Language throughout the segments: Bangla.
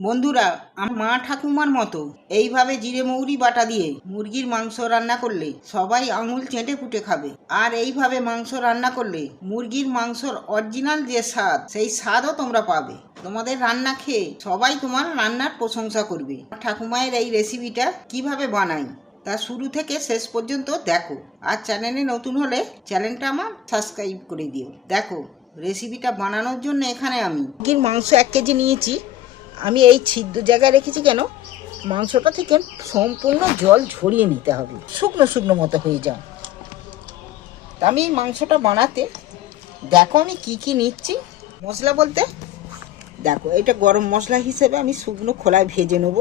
বন্ধুরা, আমার মা ঠাকুমার মতো। এইভাবে জিরে মৌরি বাটা দিয়ে মুরগির মাংস রান্না করলে সবাই আঙুল চেটে পুটে খাবে। আর এইভাবে মাংস রান্না করলে মুরগির মাংসর অরিজিনাল যে স্বাদ, সেই স্বাদও তোমরা পাবে। তোমাদের রান্না খেয়ে সবাই তোমার রান্নার প্রশংসা করবে। ঠাকুমায়ের এই রেসিপিটা কীভাবে বানাই, তা শুরু থেকে শেষ পর্যন্ত দেখো। আর চ্যানেলে নতুন হলে চ্যানেলটা আমার সাবস্ক্রাইব করে দিও। দেখো রেসিপিটা বানানোর জন্য এখানে আমি মুরগির মাংস এক কেজি নিয়েছি। আমি এই ছিদ্র জায়গায় রেখেছি কেন? মাংসটা থেকে সম্পূর্ণ জল ঝরিয়ে নিতে হবে। শুকনো শুকনো মতো হয়ে যায় তা আমি এই মাংসটা বানাতে দেখো আমি কি কি নিচ্ছি। মশলা বলতে? দেখো, এটা গরম মশলা হিসেবে আমি শুকনো খোলায় ভেজে নেব।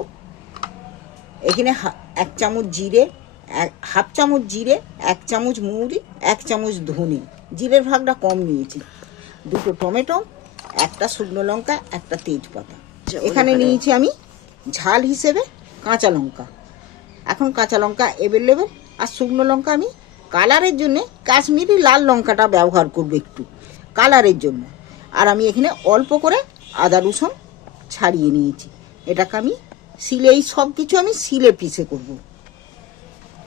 এখানে এক চামচ জিরে, এক, হাফ চামচ জিরে, এক চামচ মৌরি, এক চামচ ধনে। জিরের ভাগটা কম নিয়েছি। দুটো টমেটো, একটা শুকনো লঙ্কা, একটা তেজপাতা। এখানে নিয়েছি আমি ঝাল হিসেবে কাঁচা লঙ্কা। এখন কাঁচা লঙ্কা অ্যাভেলেবেল আর শুকনো লঙ্কা আমি কালারের জন্য কাশ্মীরি লাল লঙ্কাটা ব্যবহার করব একটু কালারের জন্য। আর আমি এখানে অল্প করে আদা রসুন ছাড়িয়ে নিয়েছি। এটাকে আমি শিলে এই সব কিছু আমি শিলে পিষে করব।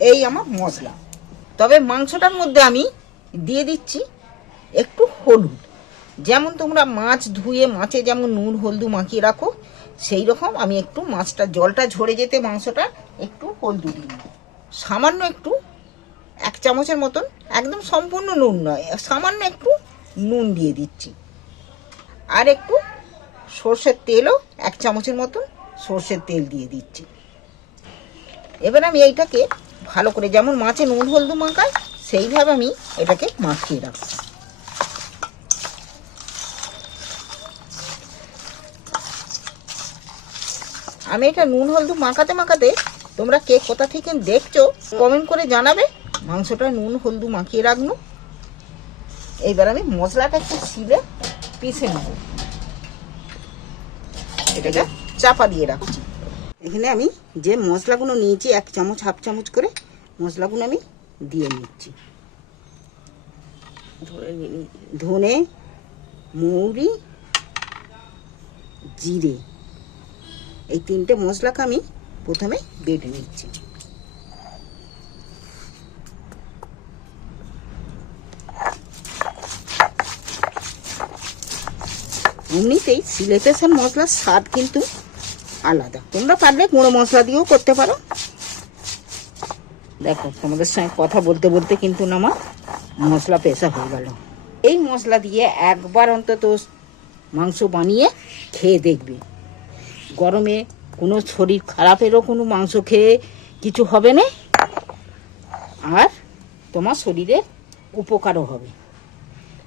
এই আমার মশলা। তবে মাংসটার মধ্যে আমি দিয়ে দিচ্ছি একটু হলুদ। যেমন তোমরা মাছ ধুয়ে, মাছে যেমন নুন, হলদু মাখিয়ে রাখো, সেই রকম আমি একটু মাছটা, জলটা ঝরে যেতে মাংসটা একটু হলদু দিই। সামান্য একটু, এক চামচের মতন, একদম সম্পূর্ণ নুন নয়, সামান্য একটু নুন দিয়ে দিচ্ছি। আর একটু সর্ষের তেলও এক চামচের মতন সর্ষের তেল দিয়ে দিচ্ছি। এবার আমি এইটাকে ভালো করে, যেমন মাছে নুন, হলদু মাখাই, সেইভাবে আমি এটাকে মাখিয়ে রাখছি। আমি এটা নুন, হলদু মাখাতে মাখাতে তোমরা কে কোথা থেকে দেখছ কমেন্ট করে জানাবে। মাংসটা নুন, হলদু মাখিয়ে রাখনো এইবার আমি মশলাটা একটু শিলে পিষে নেব। এটাকে চাপা দিয়ে রাখছি। এখানে আমি যে মশলাগুলো নিয়েছি, এক চামচ, হাফ চামচ করে মশলাগুলো আমি দিয়ে নিচ্ছি। ধনে, মৌরি, জিরে। এই তিনটে মশলাকে আমি প্রথমে বেটে নিচ্ছি। এমনিতেই সিলেটেশন মশলার স্বাদ কিন্তু আলাদা। তোমরা পারলে গুঁড়ো মশলা দিয়েও করতে পারো। দেখো, তোমাদের সঙ্গে কথা বলতে বলতে কিন্তু না আমার মশলা পেশা হয়ে গেল। এই মশলা দিয়ে একবার অন্তত মাংস বানিয়ে খেয়ে দেখবে। গরমে কোনো শরীর খারাপেরও কোনো মাংস খেয়ে কিছু হবে না? আর তোমার শরীরে উপকারও হবে।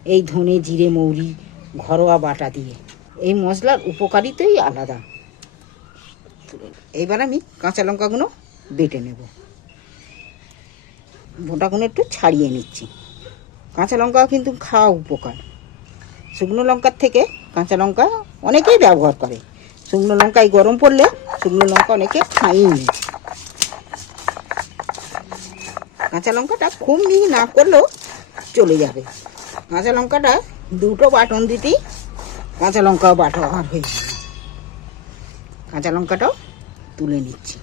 এই ধনে, জিরে, মৌরি, ঘরোয়া বাটা দিয়ে। এই মশলার উপকারিতাই আলাদা। এইবার আমি কাঁচা লঙ্কাগুলো বেটে নেব। বোটাগুলো একটু ছাড়িয়ে নিচ্ছি। কাঁচা লঙ্কাও কিন্তু খাওয়া উপকার। শুকনো লঙ্কার থেকে কাঁচা লঙ্কা অনেকেই ব্যবহার করে। শুকনো লঙ্কায় গরম পড়লে শুকনো লঙ্কা অনেকে খাইয়ে নেয় কাঁচা লঙ্কাটা খুব মিহি না করলেও চলে যাবে। কাঁচা লঙ্কাটা দুটো বাটন দিতেই কাঁচা লঙ্কাও বাটা আর হয়ে যাবে। কাঁচা লঙ্কাটাও তুলে নিচ্ছি।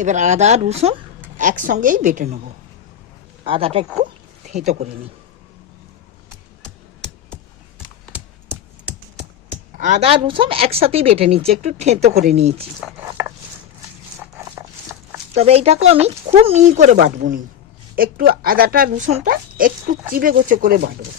এবার আদা, রসুন একসঙ্গেই বেটে নেব। আদাটা একটু থেঁতো করে নিই। আদা রসুন একসাথেই বেটে নিচ্ছি, একটু থেঁতো করে নিয়েছি। তবে এইটাকে আমি খুব মিহি করে বাটবো নি। একটু আদাটা রসুনটা একটু চিবে গোছে করে বাটবো।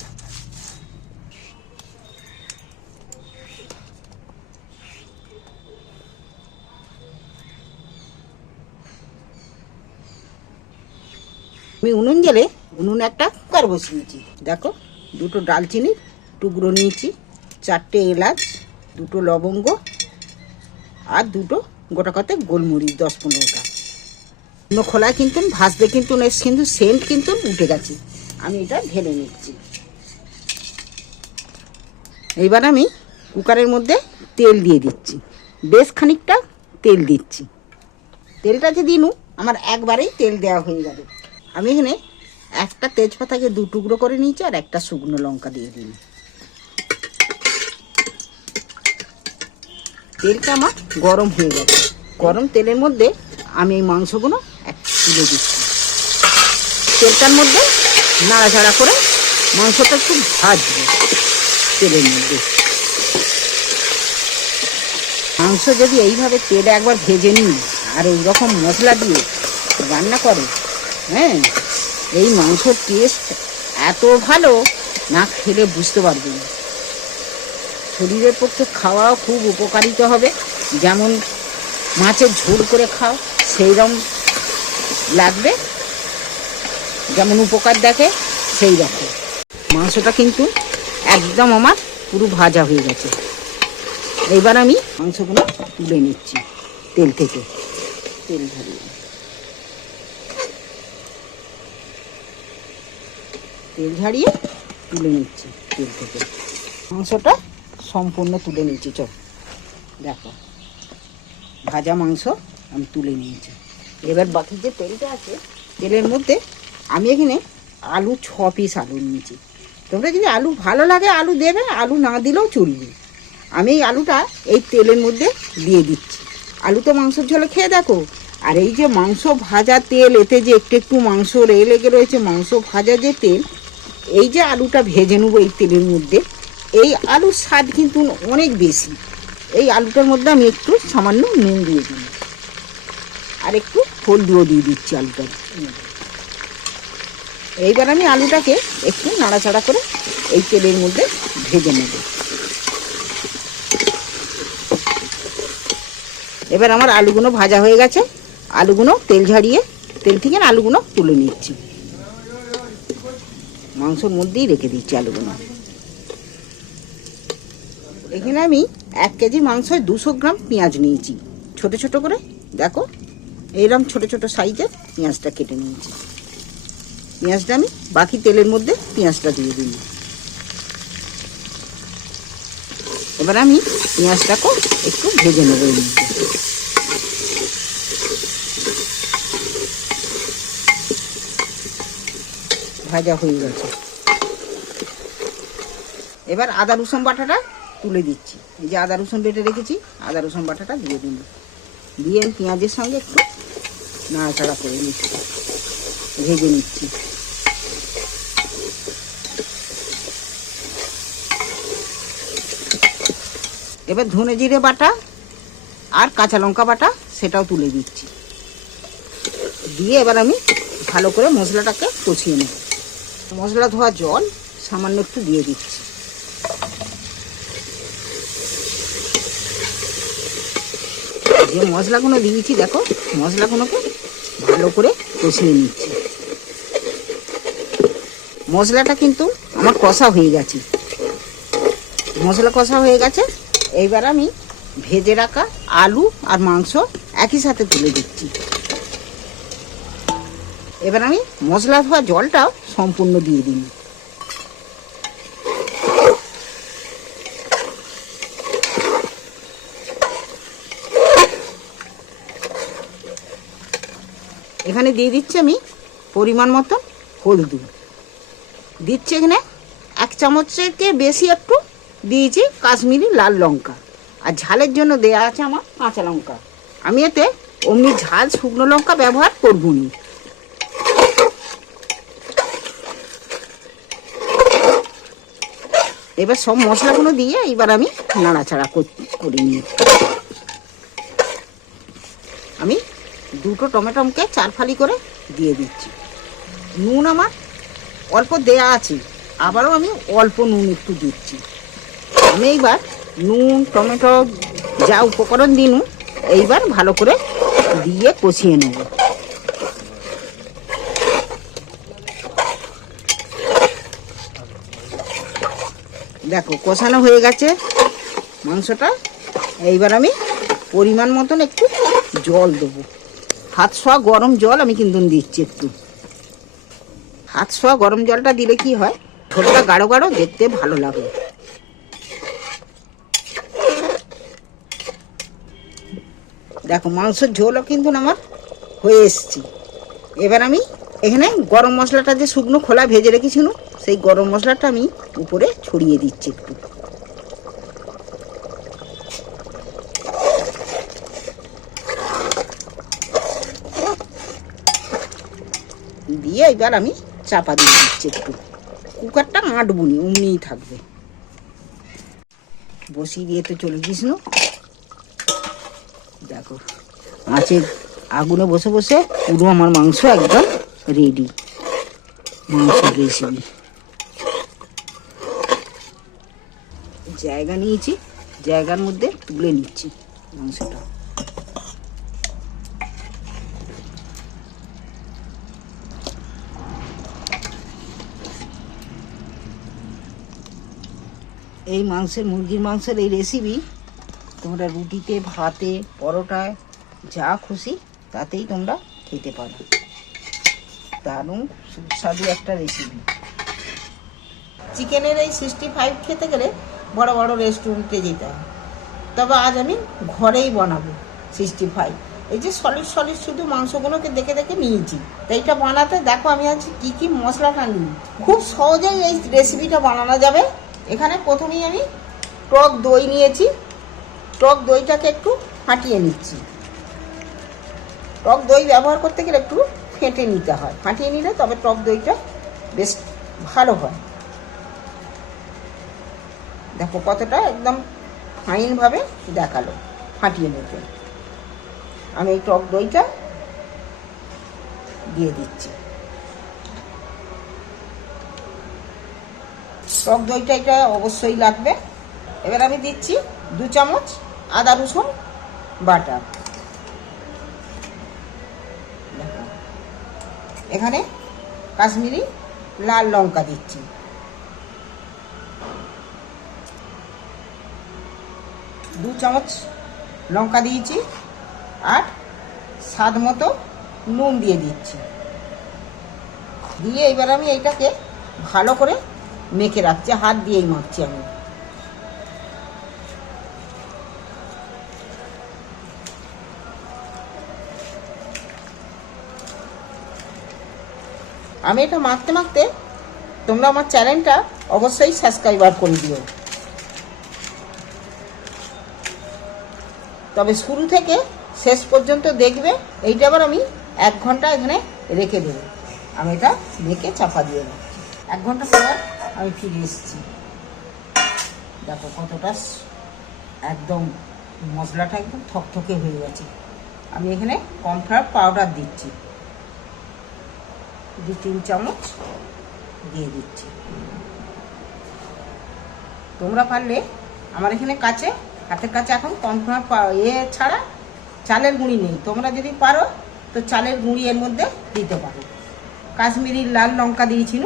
আমি উনুন জেলে উনুন একটা কুকার বসিয়েছি দেখো, দুটো ডালচিনির টুকরো নিয়েছি, চারটে এলাচ, দুটো লবঙ্গ আর দুটো গোটা কতে গোলমরিচ, দশ পনেরোটা অন্য খোলায় কিন্তু, ভাজতে কিন্তু কিন্তু সেন্ট কিন্তু উঠে গেছে। আমি এটা ঢেলে নিচ্ছি। এইবার আমি কুকারের মধ্যে তেল দিয়ে দিচ্ছি। বেশ খানিকটা তেল দিচ্ছি। তেলটা যে দিনু, আমার একবারেই তেল দেওয়া হয়ে যাবে। আমি এখানে একটা তেজপাতাকে দু টুকরো করে নিয়েছি আর একটা শুকনো লঙ্কা দিয়ে দিন তেলটা আমার গরম হয়ে গেছে। গরম তেলের মধ্যে আমি এই মাংসগুলো এক তুলে দিচ্ছি। তেলটার মধ্যে নাড়াচাড়া করে মাংসটা একটু ভাজবে তেলের মধ্যে। মাংস যদি এইভাবে তেলে একবার ভেজে নিই আর এই রকম মশলা দিয়ে রান্না করে হ্যাঁ এই মাংসর টেস্ট এত ভালো, না খেলে বুঝতে পারবে না। শরীরের পক্ষে খাওয়াও খুব উপকারিতা হবে। যেমন মাছের ঝোল করে খাও সেইরকম লাগবে। যেমন উপকার দেখে, সেই রকম মাংসটা কিন্তু একদম আমার পুরো ভাজা হয়ে গেছে। এবার আমি মাংসগুলো তুলে নিচ্ছি তেল থেকে। তেল ঝরিয়ে তেল ঝাড়িয়ে তুলে নিচ্ছি তেল থেকে। মাংসটা সম্পূর্ণ তুলে নিচ্ছি, চল। দেখো, ভাজা মাংস আমি তুলে নিয়েছি। এবার বাকি যে তেলটা আছে, তেলের মধ্যে আমি এখানে আলু ছ পিস আলু নিয়েছি। তোমরা যদি আলু ভালো লাগে, আলু দেবে, আলু না দিলেও চলবে। আমি এই আলুটা এই তেলের মধ্যে দিয়ে দিচ্ছি। আলু তো মাংসের ঝোলে খেয়ে দেখো, আর এই যে মাংস ভাজা তেল, এতে যে একটু একটু মাংস রে লেগে রয়েছে, মাংস ভাজা যে তেল এই যে আলুটা ভেজে নেব এই তেলের মধ্যে, এই আলুর স্বাদ কিন্তু অনেক বেশি। এই আলুটার মধ্যে আমি একটু সামান্য নুন দিয়ে দিই আর একটু হলদিও দিয়ে দিচ্ছি মধ্যে। এইবার আমি আলুটাকে একটু নাড়াচাড়া করে এই তেলের মধ্যে ভেজে নেব। এবার আমার আলুগুলো ভাজা হয়ে গেছে। আলুগুলো তেল ঝাড়িয়ে, তেল থেকে আলুগুলো তুলে নিচ্ছি। মাংসর মধ্যেই রেখে দিচ্ছি আলুগুলো। এখানে আমি এক কেজি মাংসয় দুশো গ্রাম পেঁয়াজ নিয়েছি। ছোট ছোট করে, দেখো, এইরকম ছোট ছোট সাইজের পেঁয়াজটা কেটে নিয়েছি। পেঁয়াজটা আমি বাকি তেলের মধ্যে পেঁয়াজটা দিয়ে দিই এবার আমি পেঁয়াজটাকে একটু ভেজে নেব ভাজা হয়ে গেছে। এবার আদা রসুন বাটাটা তুলে দিচ্ছি। এই যে আদা রসুন বেটে রেখেছি, আদা রসুন বাটাটা দিয়ে দিন দিয়ে পেঁয়াজের সঙ্গে একটু নাড়াচাড়া করে নিচ্ছি, ভেজে নিচ্ছি। এবার ধনে জিরে বাটা আর কাঁচা লঙ্কা বাটা সেটাও তুলে দিচ্ছি। দিয়ে এবার আমি ভালো করে মশলাটাকে কষিয়ে নেব। মশলা ধোয়া জল সামান্য একটু দিয়ে দিচ্ছি। যে মশলাগুলো দিয়েছি, দেখো, মশলাগুলোকে ভালো করে কষিয়ে নিচ্ছি। মশলাটা কিন্তু আমার কষা হয়ে গেছে। মশলা কষা হয়ে গেছে। এইবার আমি ভেজে রাখা আলু আর মাংস একই সাথে তুলে দিচ্ছি। এবার আমি মশলা ধোয়া জলটাও সম্পূর্ণ দিয়ে দিই এখানে দিয়ে দিচ্ছি আমি পরিমাণ মতন হলদি। দিচ্ছি এখানে এক চামচকে বেশি একটু দিয়েছি কাশ্মীরি লাল লঙ্কা। আর ঝালের জন্য দেয়া আছে আমার কাঁচা লঙ্কা। আমি এতে অমনি ঝাল শুকনো লঙ্কা ব্যবহার করব নি। এবার সব মশলাগুলো দিয়ে এবার আমি নাড়াচাড়া কর- নিই। আমি দুটো টমেটোকে চার ফালি করে দিয়ে দিচ্ছি। নুন আমার অল্প দেয়া আছে, আবারও আমি অল্প নুন একটু দিচ্ছি। আমি এইবার নুন, টমেটো যা উপকরণ দিনু, এইবার ভালো করে দিয়ে কষিয়ে নেব। দেখো, কষানো হয়ে গেছে মাংসটা। এইবার আমি পরিমাণ মতন একটু জল দেবো। হাত শোয়া গরম জল আমি কিন্তু দিচ্ছি একটু। হাত শোয়া গরম জলটা দিলে কি হয়? ঝোলটা গাঢ় গাঢ়, দেখতে ভালো লাগে। দেখো, মাংসের ঝোলও কিন্তু আমার হয়ে এসছে। এবার আমি এখানে গরম মশলাটা যে শুকনো খোলা ভেজে রেখেছিল সেই গরম মশলাটা আমি উপরে ছড়িয়ে দিচ্ছি একটু। দিয়ে এবার আমি চাপা দিয়ে দিচ্ছি একটু। কুকারটা আঁটবুনি অমনিই থাকবে। বসিয়ে দিয়ে তো চলে গিয়েছ দেখো, মাছের আগুনে বসে বসে পুরো আমার মাংস একদম রেডি মাংসের রেসিপি জায়গা নিয়েছি, জায়গার মধ্যে তুলে নিচ্ছি মাংসটা। এই মাংসের, মুরগির মাংসের এই রেসিপি তোমরা রুটিতে, ভাতে, পরোটায় যা খুশি তাতেই তোমরা খেতে পারো। দারুণ সুস্বাদু একটা রেসিপি চিকেনের এই সিক্সটি ফাইভ খেতে গেলে বড় বড় রেস্টুরেন্টে যেতে হয়। তবে আজ আমি ঘরেই বানাবো সিক্সটি ফাইভ। এই যে সলিড সলিড শুধু মাংসগুলোকে দেখে দেখে নিয়েছি। তো এইটা বানাতে দেখো আমি আজ কী কী মশলাটা নিই। খুব সহজেই এই রেসিপিটা বানানো যাবে। এখানে প্রথমেই আমি টক দই নিয়েছি। টক দইটাকে একটু ফাটিয়ে নিচ্ছি। টক দই ব্যবহার করতে গেলে একটু ফেটে নিতে হয়। ফাটিয়ে নিলে তবে টক দইটা বেশ ভালো হয়। দেখো কতটা একদম ফাইনভাবে দেখাল, ফাটিয়ে নিতে। আমি এই টক দইটা দিয়ে দিচ্ছি। টক দইটা এটা অবশ্যই লাগবে। এবার আমি দিচ্ছি দু চামচ আদা রসুন বাটা। দেখো। এখানে কাশ্মীরি লাল লঙ্কা দিচ্ছি। দু চামচ লঙ্কা দিয়েছি আর স্বাদ মতো নুন দিয়ে দিচ্ছি। দিয়ে এবার আমি এইটাকে ভালো করে মেখে রাখছি, হাত দিয়েই মাখছি আমি। আমি এটা মাখতে মাখতে তোমরা আমার চ্যানেলটা অবশ্যই সাবস্ক্রাইবার করে দিও। তবে শুরু থেকে শেষ পর্যন্ত দেখবে, এইটা আবার আমি এক ঘণ্টা এখানে রেখে দেবো। আমি এটা মেখে চাপা দিয়ে দেবো। এক ঘণ্টা পর আমি ফিরে এসেছি। দেখো কতটা একদম মশলাটা একদম থকথকে হয়ে গেছে। আমি এখানে কমফ্লাওয়ার পাউডার দিচ্ছি। দু তিন চামচ দিয়ে দিচ্ছি। তোমরা পারলে আমার এখানে কাছে হাতের কাছে এখন পা- এ ছাড়া চালের গুঁড়ি নেই। তোমরা যদি পারো, তো চালের গুঁড়ি এর মধ্যে দিতে পারো। কাশ্মীরি লাল লঙ্কা দিয়েছিল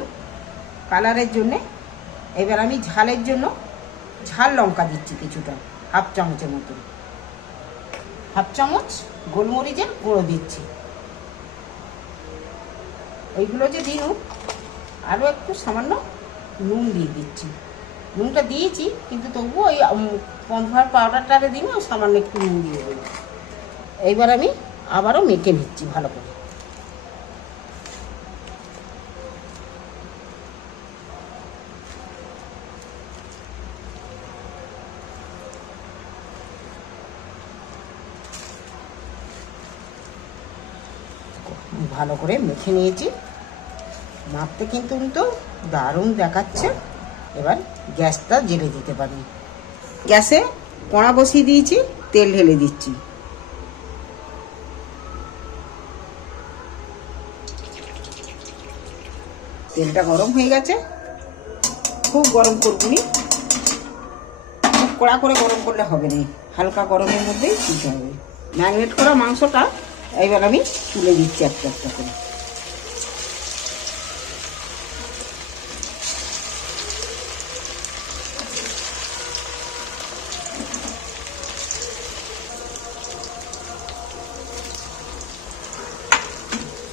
কালারের জন্যে। এবার আমি ঝালের জন্য ঝাল লঙ্কা দিচ্ছি কিছুটা, হাফ চামচের মতো হাফ চামচ গোলমরিচের গুঁড়ো দিচ্ছি। ওইগুলো যে দিন আরও একটু সামান্য নুন দিয়ে দিচ্ছি। নুনটা দিয়েছি, কিন্তু তবুও ওই কমফার পাউডারটারে দিন সামান্য একটু নুন দিয়ে দেবো। এইবার আমি আবারও মেখে নিচ্ছি ভালো করে। ভালো করে মেখে নিয়েছি। মাপতে কিন্তু তো দারুণ দেখাচ্ছে। এবার গ্যাসটা জেলে দিতে পারি। গ্যাসে কড়া বসিয়ে দিয়েছি, তেল ঢেলে দিচ্ছি। তেলটা গরম হয়ে গেছে। খুব গরম করবনি খুব কড়া করে গরম করলে হবে না। হালকা গরমের মধ্যেই দিতে হবে। ম্যাগনেট করা মাংসটা এবার আমি তুলে দিচ্ছি একটা একটা করে।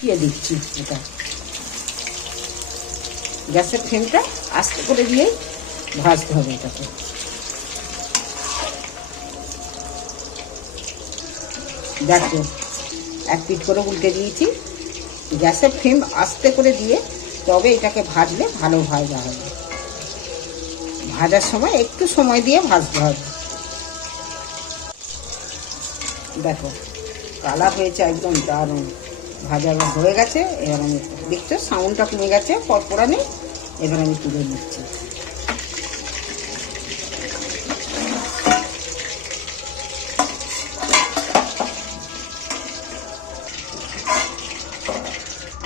দিয়ে দিচ্ছি এটা। গ্যাসের ফ্লেমটা আস্তে করে দিয়ে ভাজতে হবে এটাকে। দেখো, এক পিট করে উল্টে দিয়েছি। গ্যাসের ফ্লেম আস্তে করে দিয়ে তবে এটাকে ভাজলে ভালো ভাজা হবে। ভাজার সময় একটু সময় দিয়ে ভাজতে হবে। দেখো, কালার হয়েছে একদম দারুণ। ভাজা হয়ে গেছে, এবার আমি দেখছ সাউন্ডটা কমে গেছে, পরপরা নেই এবার আমি তুলে নিচ্ছি।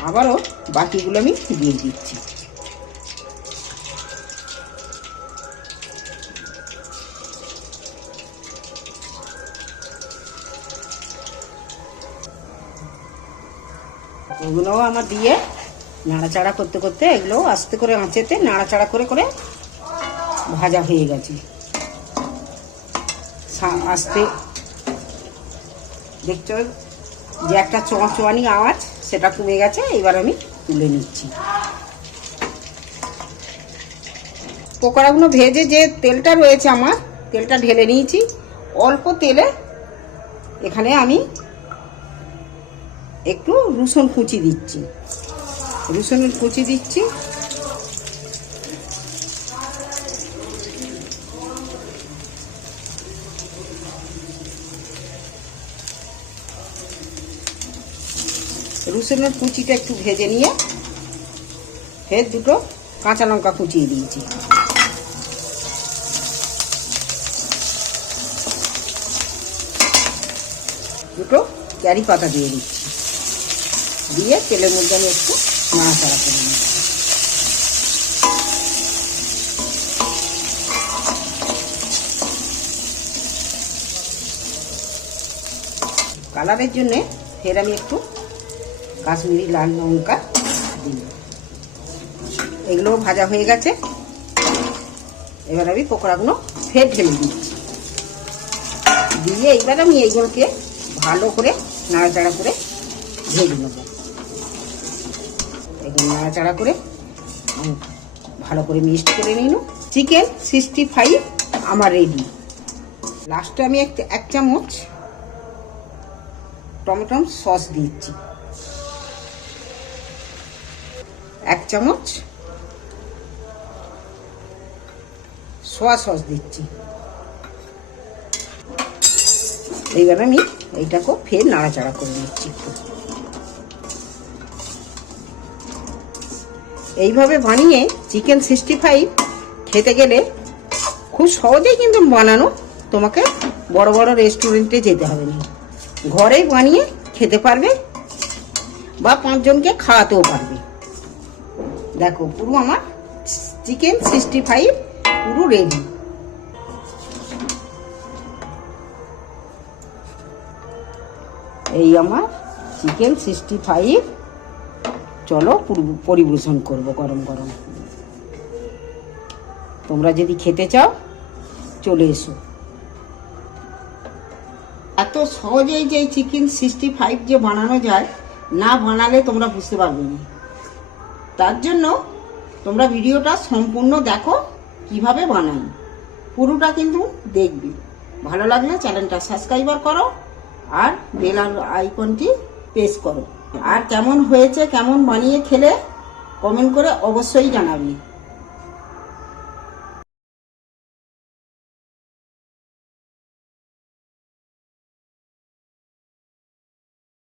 আবারও বাকিগুলো আমি দিয়ে দিচ্ছি। এগুলোও আমার দিয়ে। নাড়াচাড়া করতে করতে এগুলো আস্তে করে আঁচেতে নাড়াচাড়া করে করে ভাজা হয়ে গেছে। আস্তে। দেখছ? যে একটা চোঁয়ানি আওয়াজ, সেটা কমে গেছে, এবার আমি তুলে নিচ্ছি। পকোড়াগুলো ভেজে যে তেলটা রয়েছে আমার, তেলটা ঢেলে নিয়েছি। অল্প তেলে এখানে আমি একটু রসুন কুচি দিচ্ছি। রসুনের কুচি দিচ্ছি। রসুনের কুচিটা একটু ভেজে নিয়ে ফের দুটো কাঁচা লঙ্কা কুচিয়ে দিয়েছি। দুটো ক্যারি পাতা দিয়ে দিচ্ছি। দিয়ে তেলের মধ্যে আমি একটু নাড়াচাড়া করে নিই কালারের জন্যে ফের আমি একটু কাশ্মীরি লাল লঙ্কা দিই এগুলোও ভাজা হয়ে গেছে। এবার আমি পকোড়াগুলো ফের ঢেলে দিচ্ছি দিয়ে এইবার আমি এইগুলোকে ভালো করে নাড়াচাড়া করে ভেজে নেব। এগুলো নাড়াচাড়া করে ভালো করে মিক্সড করে নিল চিকেন সিক্সটি ফাইভ আমার রেডি লাস্টে আমি এক এক চামচ টমেটো সস দিচ্ছি। এক চামচ সোয়া সস দিচ্ছি। এইবার আমি এইটাকেও ফের নাড়াচাড়া করে নিচ্ছি একটু। এইভাবে বানিয়ে চিকেন সিক্সটি ফাইভ খেতে গেলে খুব সহজেই কিন্তু বানানো তোমাকে বড় বড় রেস্টুরেন্টে যেতে হবে। না ঘরেই বানিয়ে খেতে পারবে বা পাঁচজনকে খাওয়াতেও পারবে। দেখো, পুরো আমার চিকেন সিক্সটি ফাইভ পুরো রেডি এই আমার চিকেন সিক্সটি ফাইভ চলো পরিবেশন করব গরম গরম। তোমরা যদি খেতে চাও, চলে এসো। এত সহজেই যে চিকেন সিক্সটি ফাইভ যে বানানো যায়, না বানালে তোমরা বুঝতে পারবে না। তার জন্য তোমরা ভিডিওটা সম্পূর্ণ দেখো, কীভাবে বানাই। পুরোটা কিন্তু দেখবে। ভালো লাগলে চ্যানেলটা সাবস্ক্রাইবার করো, আর বেল আইকনটি প্রেস করো। আর কেমন হয়েছে কেমন বানিয়ে খেলে কমেন্ট করে অবশ্যই জানাবে।